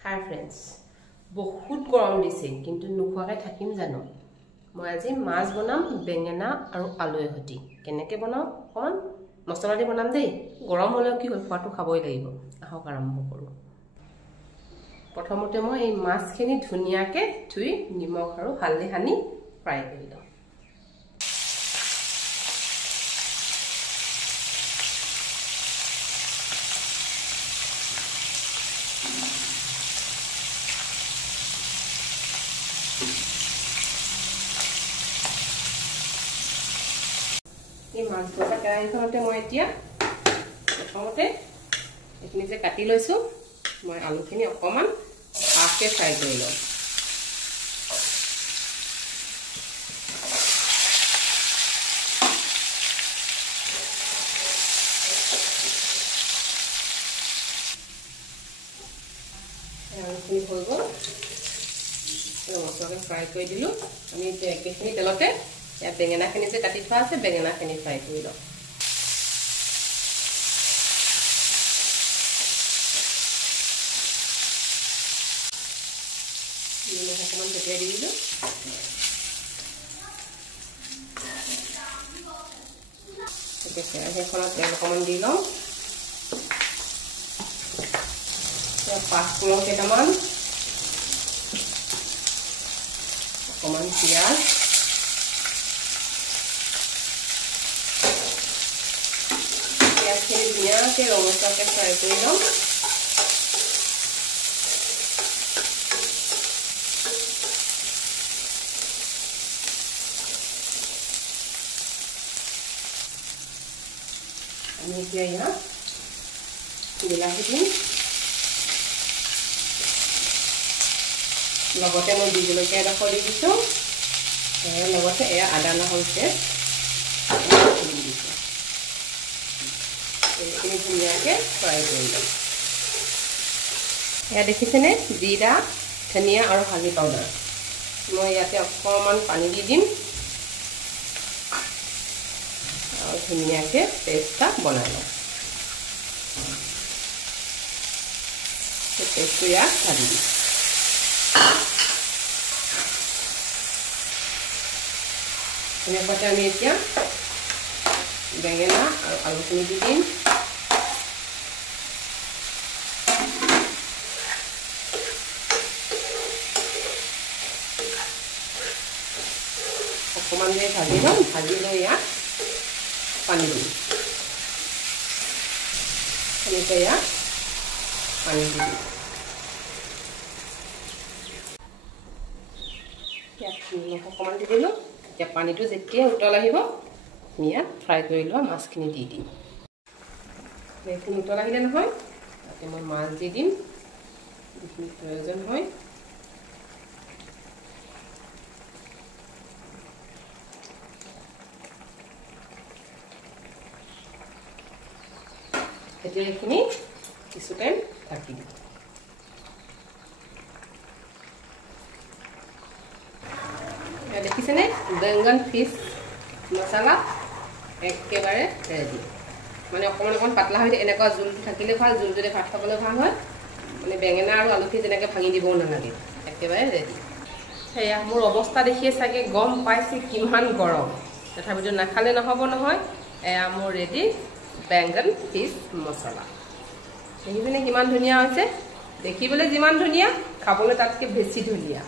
Hi friends, বহুত গৰম দিছে কিন্তু নুখুৱাকে থাকিম জানো মই আজি মাছ বনাম বেঙেনা আৰু আলুৰ সৈতে কেনেকৈ বনাম অকমান মছলা দি বনাম দেই গৰম হলেও কি হ'ল খোৱাটো খাবই লাগিব আহক আৰম্ভ কৰো প্ৰথমতে মই এই মাছখিনি ধুনিয়াকে ধুই নিমখ আৰু হালধি সানি ফ্ৰাই কৰি লম এই মাছ ভজা কেৰাহীখনতে মই এতিয়া প্ৰথমতে এইখিনি যে কাটি লৈছো মই আলুখিনি অকমান হাফকে ফ্ৰাই কৰি লম আলুখিনি হৈ গ'ল মছলাটো ফ্ৰাই কৰি দিলো আমি এতিয়া একেখিনি তেলতে या बेंगेना खनि जे काटि थोआ আছে बेंगेना खनि फ्राई কৰি লও নিমখ অকমান বেটে দি দিলো এতিয়া কেৰাহীখনত তেল অকমান দি লওঁ পাঁচফোৰণ কেইটামান অকমান পিঁয়াজ के रंगसा के फ्राई कर लो আমি এতিয়া ইয়াত বিলাহী দিম লগতে মই দুই জলকীয়া এডোখৰ দি দিছোঁ আৰু লগতে এয়া আদা নহৰু পেষ্ট দি দিছোঁ এইখিনি ধুনীয়াকৈ ফ্ৰাই কৰি লওঁ এয়া দেখিছেনে জিৰা ধনিয়া আৰু হালধি পাউডাৰ মই ইয়াতে অকণমান পানী দি দিম আৰু ধুনীয়াকৈ পেষ্টটা বনাই লওঁ পেষ্টটো ইয়াত ঢালি দিম এনেকুৱাতে আমি এতিয়া বেঙেনা আৰু আলুখিনি দি দিম অকমান দেৰি ভাজি লম ভাজি লৈ ইয়াত পানী দিম এনেকৈ ইয়াত পানী দি দিম ইয়াত নিমখ অকমান দি দিলোঁ এতিয়া পানীটো যেতিয়া উতল আহিব ইয়াত ফ্ৰাই কৰি লোৱা মাছখিনি দি দিম এইখিনি উতল আহিলে নহয় তাতে মই মাছ দি দিম যিখিনি প্ৰয়োজন হয় এতিয়া এইখিনি কিছু টাইম ঢাকি দিম দেখিছেনে বেঙ্গন ফিশ মছলা একেবাৰে ৰেডি মানে অকণমান অকণমান পাতলা হৈ এনেকুৱা জোলটো থাকিলে ভাল জোলটোতে ভাত খাবলৈ ভাল হয় মানে বেঙেনা আৰু আলুখিনি যেনেকৈ ভাঙি দিবও নালাগে একেবাৰে ৰেডি সেয়া মোৰ অৱস্থা দেখিয়ে চাগে গম পাইছে কিমান গৰম তথাপিতো নাখালে নহ'ব নহয় এয়া মোৰ ৰেডি বেঙ্গন ফিশ মছলা দেখিছেনে কিমান ধুনীয়া হৈছে দেখিবলৈ যিমান ধুনীয়া খাবলৈ তাতকৈ বেছি ধুনীয়া